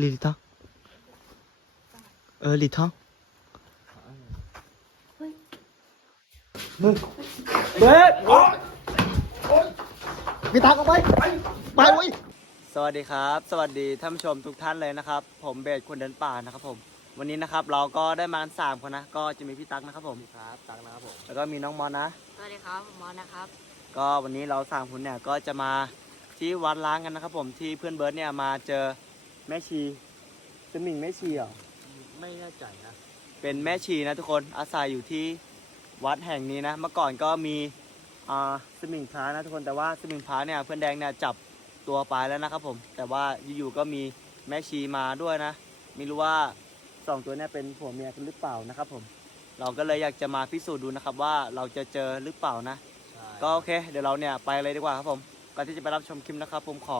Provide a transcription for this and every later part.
ลิลิทองเออลิทองเฮ้ยเบิร์ดพี่ตักออกไป ไปเว้ยสวัสดีครับ สวัสดีท่านผู้ชมทุกท่านเลยนะครับ ผมเบสคนเดินป่านะครับผม วันนี้นะครับเราก็ได้มากันสามคนนะ ก็จะมีพี่ตั๊กนะครับผม ครับตั๊กนะครับผม แล้วก็มีน้องมอนนะ สวัสดีครับผมมอสนะครับก็วันนี้เราสามคนเนี่ยก็จะมาที่วัดล้างกันนะครับผมที่เพื่อนเบิร์ดเนี่ยมาเจอ แม่ชีสมิงแม่ชีเหรอ ไม่แน่ใจนะ เป็นแม่ชีนะทุกคนอาศัยอยู่ที่วัดแห่งนี้นะ เมื่อก่อนก็มีอ่าสมิงพระนะทุกคนแต่ว่าสมิงพระเนี่ยเพื่อนแดงเนี่ยจับตัวไปแล้วนะครับผม แต่ว่าอยู่ๆก็มีแม่ชีมาด้วยนะไม่รู้ว่าสองตัวเนี่ยเป็นผัวเมียกันหรือเปล่านะครับผม เราก็เลยอยากจะมาพิสูจน์ดูนะครับว่าเราจะเจอหรือเปล่านะ ก็โอเค เดี๋ยวเราเนี่ยไปเลยดีกว่าครับผมก่อนที่จะไปรับชมคลิปนะครับผมขอ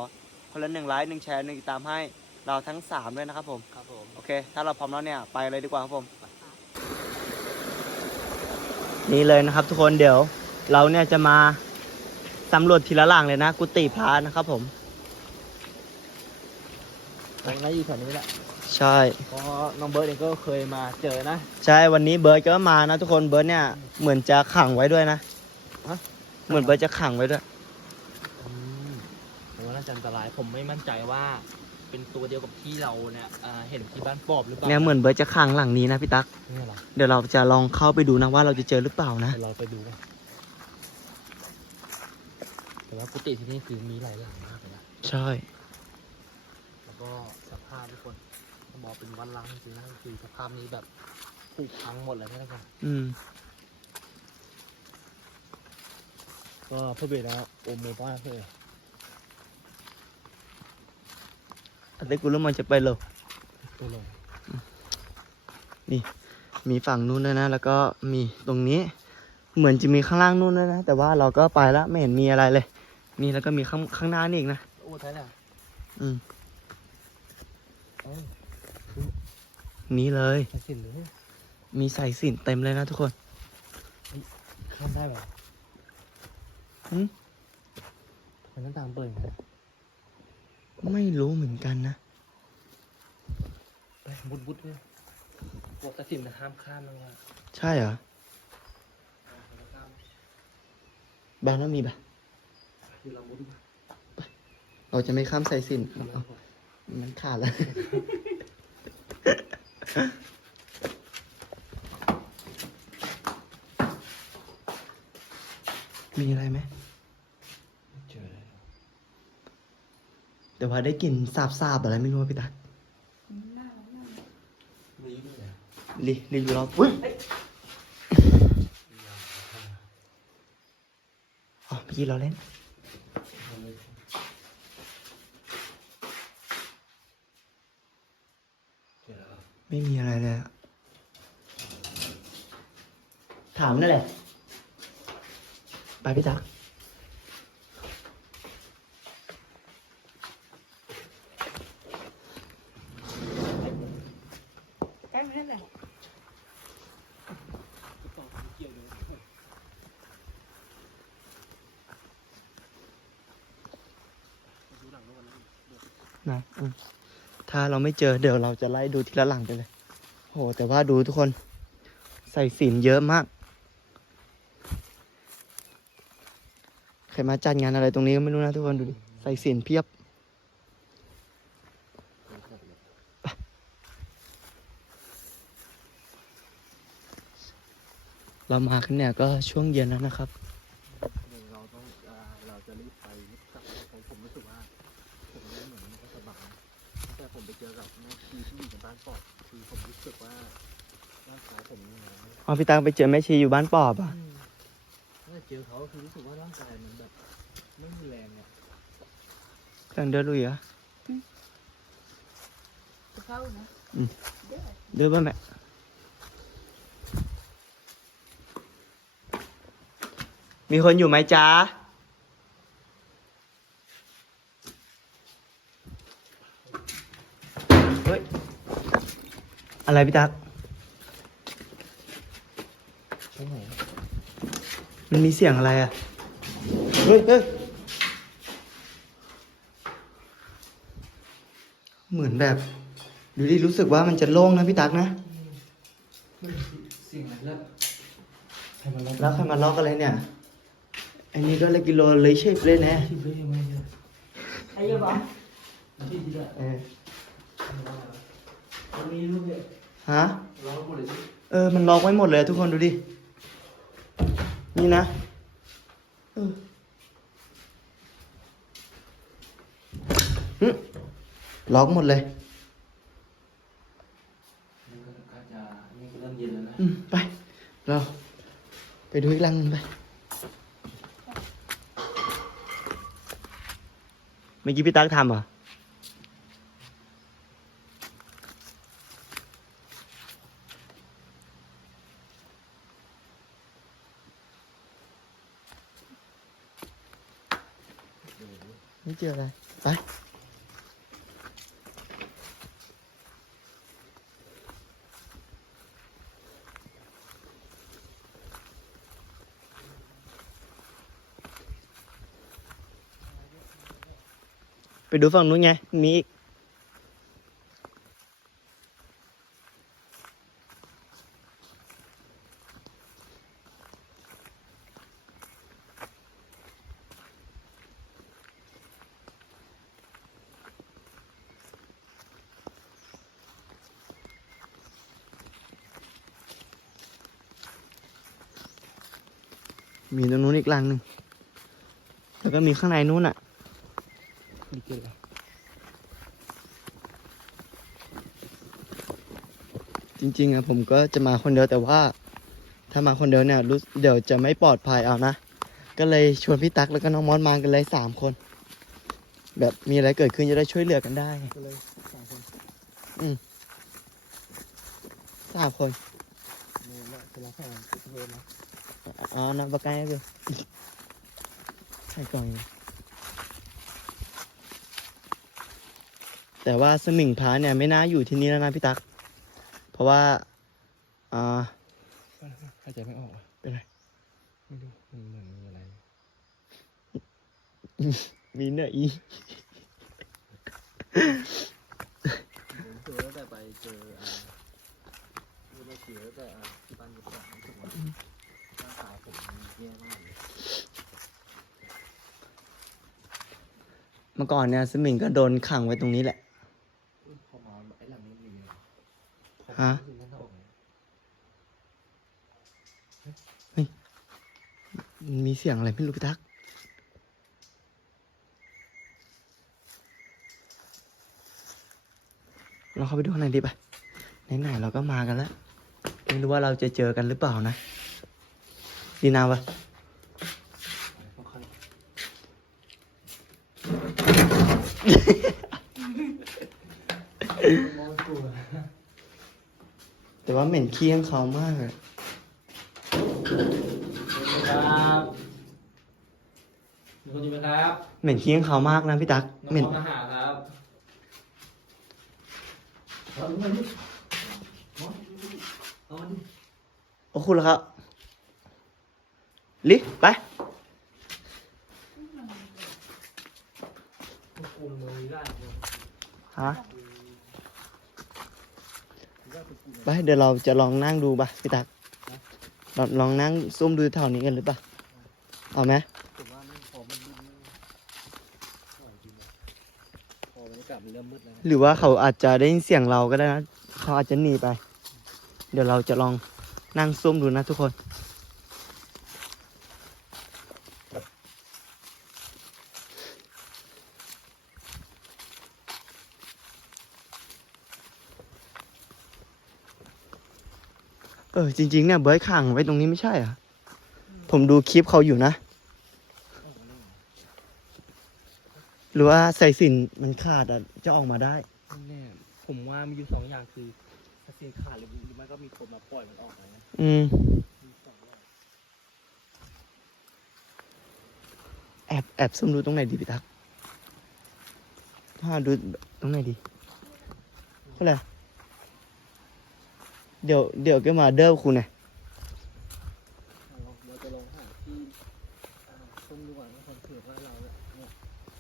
คนละหนึ่งไลค์หนึ่งแชร์หนึ่งติดตามให้ เราทั้งสามด้วยนะครับผม ครับผม โอเค ถ้าเราพร้อมแล้วเนี่ย ไปเลยดีกว่าครับผม นี่เลยนะครับทุกคนเดี๋ยว เราเนี่ยจะมาสำรวจทีละหลังเลยนะ กุฏิพระนะครับผมตรงนั้นอยู่แถวนี้แหละ ใช่ เพราะน้องเบิร์ดเองก็เคยมาเจอนะ ใช่ วันนี้เบิร์ดก็มานะทุกคน เบิร์ดเนี่ยเหมือนจะขังไว้ด้วยนะฮะ เหมือนเบิร์ดจะขังไว้ด้วย อืมผมว่าน่าจะอันตราย ผมไม่มั่นใจว่า เป็นตัวเดียวกับที่เราเนี่ยอ่าเห็นที่บ้านปอบหรือเปล่าเนี่ยเหมือนเบิร์ดจะขังหลังนี้นะพี่ตั๊ก เนี่ยเหรอเดี๋ยวเราจะลองเข้าไปดูนะว่าเราจะเจอหรือเปล่านะ เดี๋ยวเราไปดูกันแต่ว่ากุฏิที่นี่คือมีหลายหลังมากเลยนะ ใช่ แล้วก็สภาพทุกคนต้องบอกเป็นวันล้างจริงๆนะคือสภาพนี้แบบผุพังหมดเลยนะทุกคนอืม ก็เพื่อเบนะโอเมบ้าเพื่อ อันนี้กูรู้มันจะไปเลยตัวลงมีฝั่งนู้นด้วยนะ แล้วก็มีตรงนี้ เหมือนจะมีข้างล่างนู้นด้วยนะ แต่ว่าเราก็ไปแล้วไม่เห็นมีอะไรเลย นี่แล้วก็มีข้างข้างหน้านี่อีกนะ โอ้ท้ายแล้วอืมเอ้านี่เลยใช้สินเลยมีใส่สินเต็มเลยนะทุกคนข้ามได้ไหมหืมมันหน้าต่างเปิดอย่างนั้น ไม่รู้เหมือนกันนะไปบุดบุดเลยบอกตัดสินนะห้ามข้ามนะว่าใช่เหรอแบนแล้วมีปะคือเราบุดมาเราจะไม่ข้ามใส่สินเอามันขาดแล้ว มีอะไรไหม เจอเลย แต่ว่าได้กลิ่นสาบๆอะไรไม่รู้ว่าพี่ตาไม่ยุ่งเลยลีลีอยู่รอบอุ้ยอ๋อเมื่อกี้เราเล่นเจอแล้วไม่มีอะไรเลยอะถามนั่นแหละ ไปพี่ตัก ใช่ไหมนั่นแหละ เกี่ยวเลย นะอืมถ้า เราไม่เจอเดี๋ยวเราจะไล่ดูทีละหลังไปเลยโหแต่ว่าดูทุกคนใส่สินเยอะมากใครมาจัดงานอะไรตรงนี้ก็ไม่รู้นะทุกคนดูดิใส่สินเพียบเรามากันเนี่ยก็ช่วงเย็นแล้วนะครับ ปอบคือผมรู้สึกว่าร่างกายผมนี่นะอ๋อพี่ตังไปเจอแม่ชีอยู่บ้านปอบอะถ้าเจอเขาคือรู้สึกว่าร่างกายมันแบบไม่มีแรงเนี่ย ตังเดินลุยเหรอะจะเข้านะอืม เดี๋ยวเดินบ้านแม่มีคนอยู่ไหมจ๊ะ เฮ้ย อะไรพี่ตักตรงไหนมันมีเสียงอะไรอะ เฮ้ยเฮ้ยเหมือนแบบ ดูดิรู้สึกว่ามันจะโล่งนะพี่ตักนะเสียงอะไรแล้วใครมาล็อกแล้วใครมาล็อกอะไรเนี่ย อันนี้ด้วยละกิโลเลยเชฟเลยนะที่เบ้ยังไงเนี่ยไอ้ยังบอกที่ดีละเออ มันมีลูกเนี่ยฮะล็อกหมดเลยสิเออ มันล็อกไว้หมดเลยทุกคนดูดิ นี่นะ เออหึล็อกหมดเลย มันก็อาจจะนี่ก็เริ่มเย็นแล้วนะอืม ไป เรา ไปดูอีกลังหนึงไป เมื่อกี้พี่ตั๊กทำเหรอไม่เจออะ ไรไปไปดูฝั่งนู้ มีอีกมีตรงนู้นอีกลังหนึ่งแล้วก็มีข้างในนู้นอะดีเกินเลยจริงๆอะผมก็จะมาคนเดียวแต่ว่า ถ้ามาคนเดียวเนี่ยรู้เดี๋ยวจะไม่ปลอดภัยเอานะก็เลยชวนพี่ตั๊กแล้วก็น้องมอสมากันเลยสามคน แบบมีอะไรเกิดขึ้นจะได้ช่วยเหลือกันได้ก็เลยสองคนสามคนเนี่ยแหละเวลาแข่งเวลาอ๋อนับปากกาให้ดูใช่กล่องอยู่แต่ว่าสมิงพระเนี่ยไม่น่าอยู่ที่นี่แล้วนะพี่ตั๊กเพราะว่า อ่าหายใจไม่ออกอะเป็นไร ไม่รู้มันเหมือนมีอะไร มีเนอะอีผมเจอตั้งแต่ไปเจออ่าไม่ได้เจอตั้งแต่อ่าที่บ้านยี่ปองรู้สึกว่าร่างกายผมมันแย่มาก เลยเมื่อก่อนเนี่ยสมิงก็โดนขังไว้ตรงนี้แหละอุ๊ยพอมาไอ้หลังนี้มีเลยผมฮะรู้สึกนั่นก็ออกเลยมีเสียงอะไรไม่รู้พี่ตัก เราเข้าไปดูข้างในดีไปไหนๆเราก็มากันแล้ว ไม่รู้ว่าเราจะเจอกันหรือเปล่านะ ดีนาวะค่อยมองตัวแต่ว่าเหม็นขี้ข้างเขามากเลยครับมีคนอยู่ไหมครับเหม็นขี้ข้างเขามากนะพี่ตักน้องเหม็นๆมาหาครับเอามาดิเอามาดิโอ้คุณแล้วครับ ลิไปฮะไปเดี๋ยวเราจะลองนั่งดูป่ะพี่ตักลองลองนั่งซุ่มดูแถวนี้กันหรือเปล่าเอาไหมหวจริงเลยพอบรรยากาศมันเริ่มมืดแล้วนะหรือว่าเขาอาจจะได้ยินเสียงเราก็ได้นะ เขาอาจจะหนีไป เดี๋ยวเราจะลองนั่งซุ่มดูนะทุกคน เออจริงๆเนี่ยเบิร์ดขังไว้ตรงนี้ไม่ใช่เหรอะ ผมดูคลิปเขาอยู่นะ หรือว่าสายสินมันขาดอะจะออกมาได้แน่ผมว่ามีอยู่สองอย่างคือถ้าเสียงขาดหรือหรือไม่ก็มีคนมาปล่อยมันออกไปนะอืมมีสองอย่างแอบแอบซุ่มดูตรงไหนดีพี่ตักถ้าดูตรงไหนดีก็เลย เดี๋ยวเดี๋ยวก็มาเดิมคุณไงเราเราจะลองหาที่ต้มดูก่อนว่าคนเผื่อว่าเราเนี่ย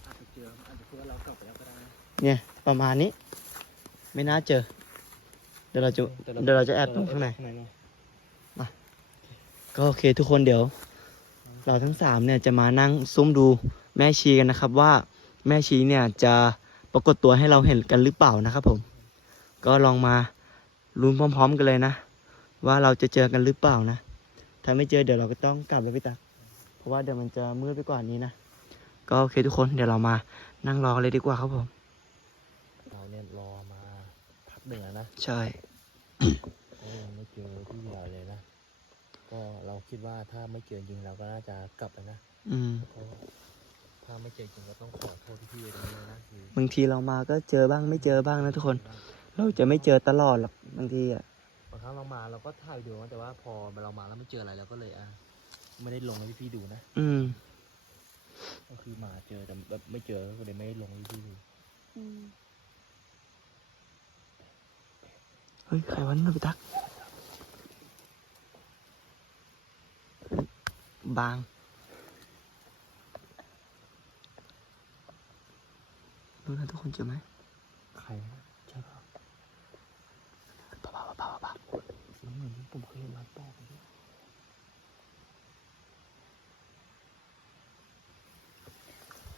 อาจจะเจออาจจะคิดว่าเรากลับไปแล้วก็ได้นะเนี่ยประมาณนี้ ไม่น่าเจอ เดี๋ยวเราจะเดี๋ยวเราจะแอบตรงข้างในข้าก็โอเคทุกคนเดี๋ยว เราทั้งสามเนี่ยจะมานั่งซุ่มดูแม่ชีกันนะครับ ว่าแม่ชีเนี่ยจะปรากฏตัวให้เราเห็นกันหรือเปล่านะครับผม ก็ลองมา ลุ้นพร้อม ๆ กันเลยนะ ว่าเราจะเจอกันหรือเปล่านะ ถ้าไม่เจอเดี๋ยวเราก็ต้องกลับแล้วพี่ตักเพราะว่าเดี๋ยวมันจะมืดไปกว่านี้นะ ก็โอเคทุกคนเดี๋ยวเรามานั่งรอกันเลยดีกว่าครับผมเราเนี่ยรอมาพักหนึ่งแล้วนะใช่ก็ยังไม่เจอพี่เราเลยนะ ก็เราคิดว่าถ้าไม่เจอจริงเราก็น่าจะกลับแล้วนะ อืมก็ถ้าไม่เจอจริงก็ต้องขอโทษพี่ๆตรงนี้นะคือบางทีเรามาก็เจอบ้างไม่เจอบ้างนะทุกคน เราจะไม่เจอตลอดหรอกบางทีอะบางครั้งเรามาเราก็ถ่ายวิดีโอแต่ว่าพอเรามาแล้วไม่เจออะไรเราก็เลยอะไม่ได้ลงให้พี่ๆดูนะอืม ก็คือมาเจอแต่แบบไม่เจอก็เลยไม่ได้ลงให้พี่ๆดูเฮ้ยใครวะนั่นนะพี่ตัก บาง ดูนะทุกคนเจอไหม ใครนะใช่ป่ะ เบาๆเบาๆเบา เสียงเหมือนผมเคยเห็นร้านแป้งเลยๆ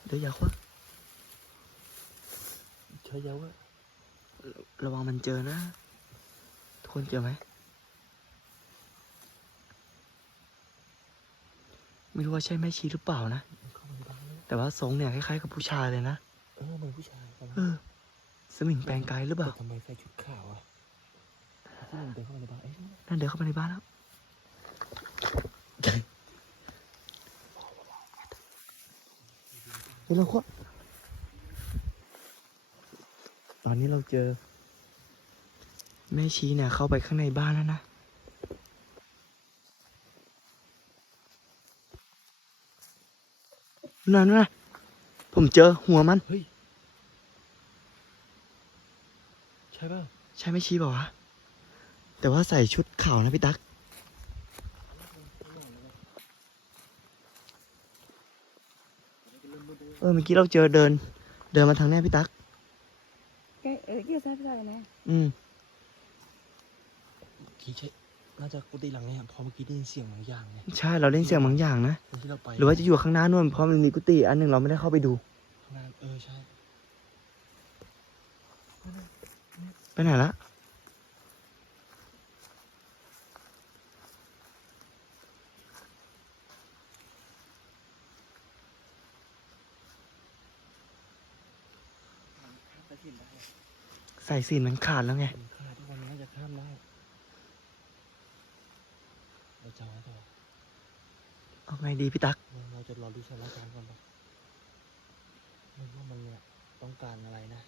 เดี๋ยวอย่าคว้าเชื่อเยอะว่าระวังมันเจอนะทุกคนเจอไหมไม่รู้ว่าใช่แม่ชีหรือเปล่านะเข้ามาในบ้านเลยแต่ว่าทรงเนี่ยคล้ายๆกับผู้ชายเลยนะ เออเหมือนผู้ชายกันนะเออสมิงแปลงกายหรือเปล่าแต่ทำไมใส่ชุดขาวอะที่มัน เดินเข้ามาในบ้านเอ้ยนั่นเดินเข้ามาในบ้านแล้วเฮ้ยเราควตอนนี้เราเจอ แม่ชีเนี่ยเข้าไปข้างในบ้านแล้วนะนั่นนะผมเจอหัวมัน เฮ้ย ใช่ป่ะ ใช่แม่ชีเปล่าวะ แต่ว่าใส่ชุดขาวนะพี่ตั๊กเออเมื่อกี้เราเจอเดิน เดินมาทางเนี้ยพี่ตั๊ก cái ở kia sao sao này อืมคิดใช่น่าจะกุฏิหลังเนี่ยพอเมื่อกี้ได้ยินเสียงบางอย่างไงใช่เราได้ยินเสียงบางอย่างนะตอนที่เราไปหรือว่าจะอยู่ข้างหน้านู่นเพราะมันมีกุฏิอันหนึ่งเราไม่ได้เข้าไปดูข้างหน้าเออใช่ไปไหนละ ใส่สีนมันขาดแล้วไงมันขนาดที่วันนี้น่าจะข้ามได้เราจะเอาต่อเอาไงดีพี่ตั๊กเราจะรอดูสถานการณ์ก่อนปะไม่รู้ว่ามันเนี่ยต้องการอะไรนะ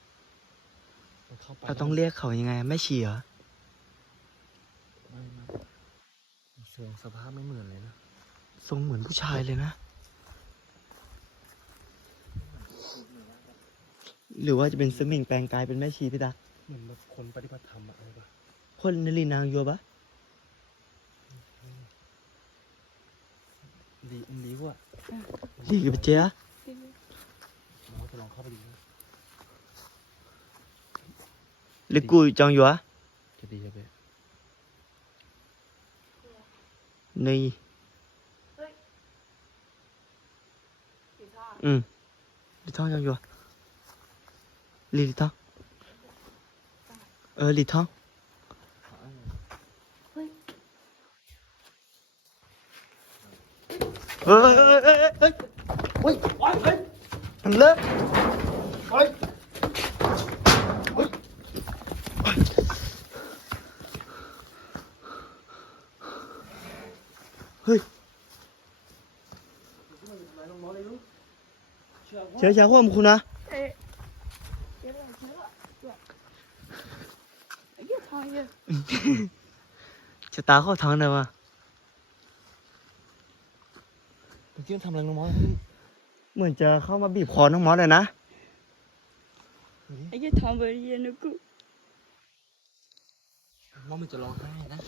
มันเข้าไปเราต้องเรียกเขายังไง ไม่ชีเหรอไม่ไม่เสียงสภาพไม่เหมือนเลยนะทรงเหมือนผู้ชายเลยนะ หรือว่าจะเป็นสมิงแปลงกายเป็นแม่ชีพี่ตั๊กเหมือนแบบคนปฏิบัติธรรมอะอะไรปะคนนลีนางยัวปะดีดีกว่าลีกับเจ๊ะเราจะลองเข้าไปดูนะหรือกูจองยัวจะดีจะเป๊ะนี่อืมลีทองจองยัวลีลีทองเออลีทองเฮ้ยเฮ้ยเฮ้ยเฮ้ยเฮ้ยเฮ้ยมันเลิกเฮ้ยเฮ้ยเฮ้ยเชื่อเชื่อพวกมึงคุณนะ Ê, chết rồi, chết rồi. Chết. Ở kia thôi kìa. ชะตาเข้าทางเลยวะเมื่อกี้มันทำอะไรน้องมอสเหมือนจะเข้ามาบีบคอน้องมอสเลยนะ Ở kia thôi bởi vì nó cứ ว่ามันจะร้องไห้นะ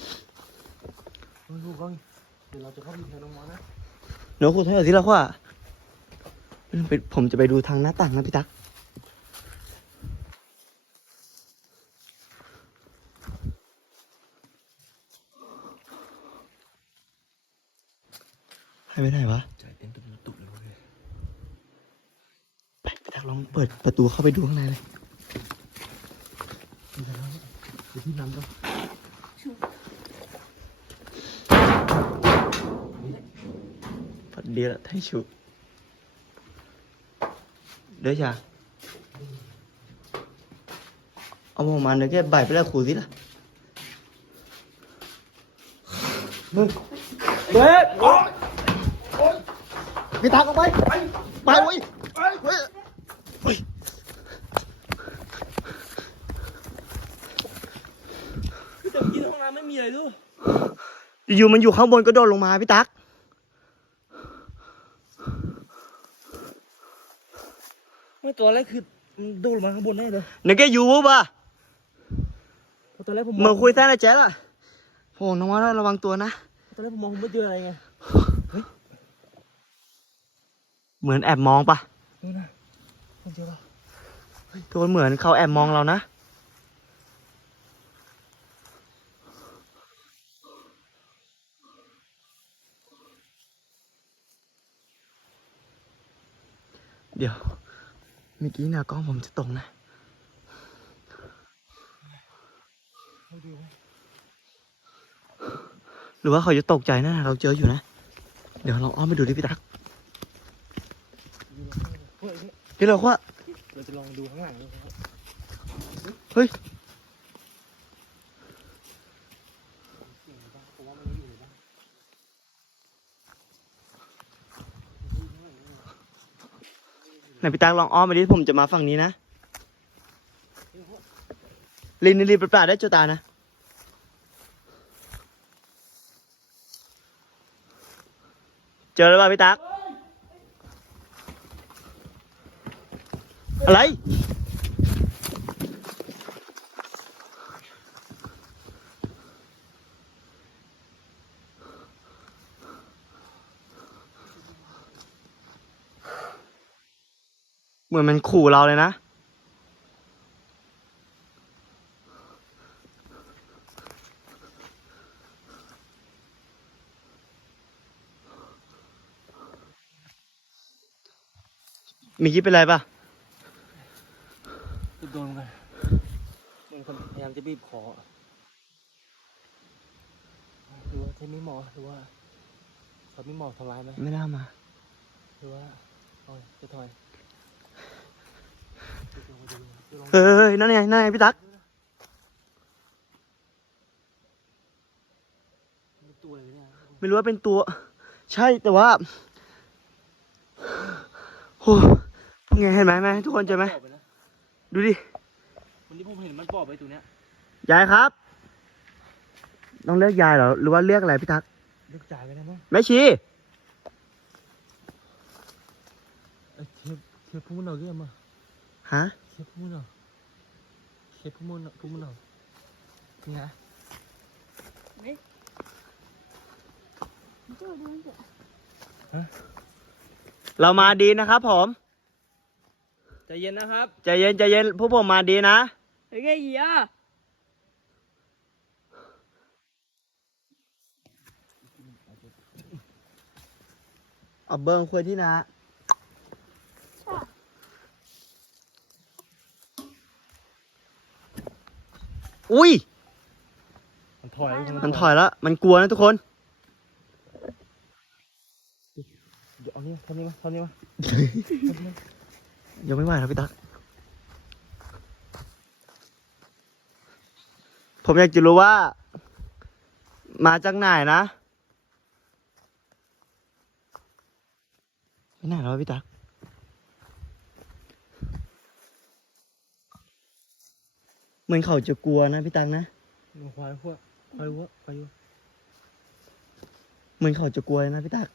ไม่รู้ก่อนเดี๋ยวเราจะเข้าไปดูแทนน้องมอสนะหนูคุณท่านที่เราว่าผมจะไปดูทางหน้าต่างนะพี่ตั๊ก ไปไหนวะใจเต้นตุบตุบเลยไปไปตักลองเปิดประตูเข้าไปดูข้างในเลยนี่แล้วเดี๋ยวพี่น้ำก็พอดีละไทยชุเดี๋ยวจ้าเอาผมมาเดี๋ยวแกบ่ายไปแล้วครูสิล่ะเฮ้ยเด็ก พี่ตักออกไป ไปไปเว้ยเฮ้ยเฮ้ยพี่แต่กินห้องน้ำไม่มีอะไรด้วยอยู่มันอยู่ข้างบนก็โดดลงมาพี่ตั๊กไม่ตัวแรกคือมันโดดลงมาข้างบนแน่เลยเดี๋ยวแกอยู่ปุ๊บอะเพราะตอนแรกผมเมื่อคุยแท้นะแจ๊ล่ะโอ้น้องว่าระวังตัวนะ ตอนแรกผมมองผมไม่เจออะไรไงเหมือนแอบมองปะนู่นนะผมเจอป่ะทุกคนเหมือนเขาแอบมองเรานะ เดี๋ยวเมื่อกี้เนี่ยกล้องผมจะตกนะไม่ดูไหมหรือว่าเขาจะตกใจนะเราเจออยู่นะ เดี๋ยวเราอ้อมไปดูดิพี่ตัก ดูข้างหลังเฮ้ยเนี่ย พี่เราว่าเราจะลองดูข้างหลังดูครับเฮ้ยเสียงอะไรบ้างผมว่ามันไม่อยู่ในบ้านไหนพี่ตักลองอ้อมไปดิผมจะมาฝั่งนี้นะลินรีบประปราดได้เจ้าตานะเจอแล้วป่ะพี่ตัก อะไร เหมือนมันขู่เราเลยนะมีคิดเป็นไรปะจะ โดนกันเหมันคนพยายามจะบีบคออะหรือว่าใช่ไม่หมอหรือว่าเขาไม่หมอทำร้ายไหมไม่น่ามาหรือว่าโอ้ยจะถอยจะลงมาดูจะลองเฮ้ยนั่นไงนั่นไงพี่ตักดูตัวเลยเนี่ยไม่รู้ว่าเป็นตัว ใช่แต่ว่าโอ้ไงเห็นไหมไหมทุกคนเจอไหมปอบปนะ ดูดิ วันนี้ผมเห็นมันปอบไปตัวเนี้ยยายครับ ต้องเรียกยายเหรอ หรือว่าเรียกอะไรพี่ตักเลือกจ่ายไปได้มั้งแม่ชีเอ้ยเทียบเทียบพูดเราเรื่องมาฮะเทียบพูดเราเทียบพูดเราพูดเรานี่ฮะ Nej. Då är det inte. เรามาดีนะครับผม ใจเย็นนะครับ ใจเย็นใจเย็นพวกผมมาดีนะ Okej, ja. เอาเบิ้งคุยที่นะ อุ้ย มันถอยมันถอยแล้ว มันกลัวนะทุกคน เดี๋ยวเอานี่มาเท่านี้มาเท่านี้มา ยังไม่ไหวครับพี่ตักผมอยากจะรู้ว่า มาจากไหนนะไปไหนแล้ววะพี่ตักเหมือนเขาจะกลัวนะพี่ตักนะมันควายพวกควายวัวควายวัวเหมือนเขาจะกลัวนะพี่ตัก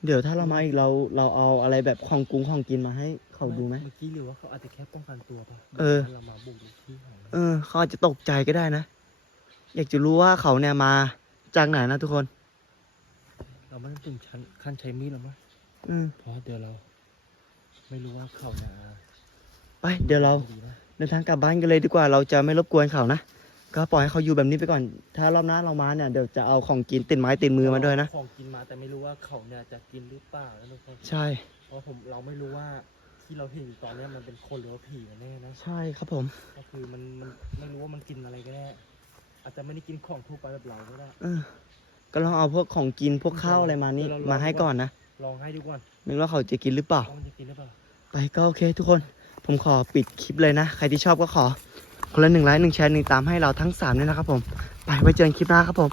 เออเดี๋ยวถ้าเรามาอีกเราเราเอาอะไรแบบของกรุงของกินมาให้เขาดูไหม เมื่อกี้หรือว่าเขาอาจจะแค่ป้องกันตัวป่ะเออ เรามาบุกที่ของเออเขาอาจจะตกใจก็ได้นะ อยากจะรู้ว่าเขาเนี่ยมาจากไหนนะทุกคน เราไม่ต้องถึงชั้นขั้นใช้มีดหรอกมั้งอืมเพราะเดี๋ยวเรา ไม่รู้ว่าเขาเนี่ยไปเดี๋ยวเรา ดีนะ เดินทางกลับบ้านกันเลยดีกว่าเราจะไม่รบกวนเขานะ ก็ปล่อยให้เขาอยู่แบบนี้ไปก่อน ถ้ารอบหน้าเรามาเนี่ยเดี๋ยวจะเอาของกินติดไม้ติดมือมาด้วยนะ ของกินมาแต่ไม่รู้ว่าเขาเนี่ยจะกินหรือเปล่านะทุกคนใช่ เพราะผมเราไม่รู้ว่าที่เราเห็นอยู่ตอนเนี้ยมันเป็นคนหรือว่าผีกันแน่นะ ใช่ครับผม ก็คือมันมันไม่รู้ว่ามันกินอะไรกันแน่อาจจะไม่ได้กินของทั่วไปแบบเราก็ได้ เออ ก็ลองเอาพวกของกินพวกข้าวอะไรมานี่เดี๋ยวเราลอง มาให้ก่อนนะลองให้ดูก่อนไม่รู้ว่าเขาจะกินหรือเปล่า ว่ามันจะกินหรือเปล่า ไปก็โอเคทุกคน ผมขอปิดคลิปเลยนะ ใครที่ชอบก็ขอ คนละหนึ่งไลค์หนึ่งแชร์หนึ่งตามให้เราทั้งสามด้วยนะครับผม ไปไว้เจอกันคลิปหน้าครับผม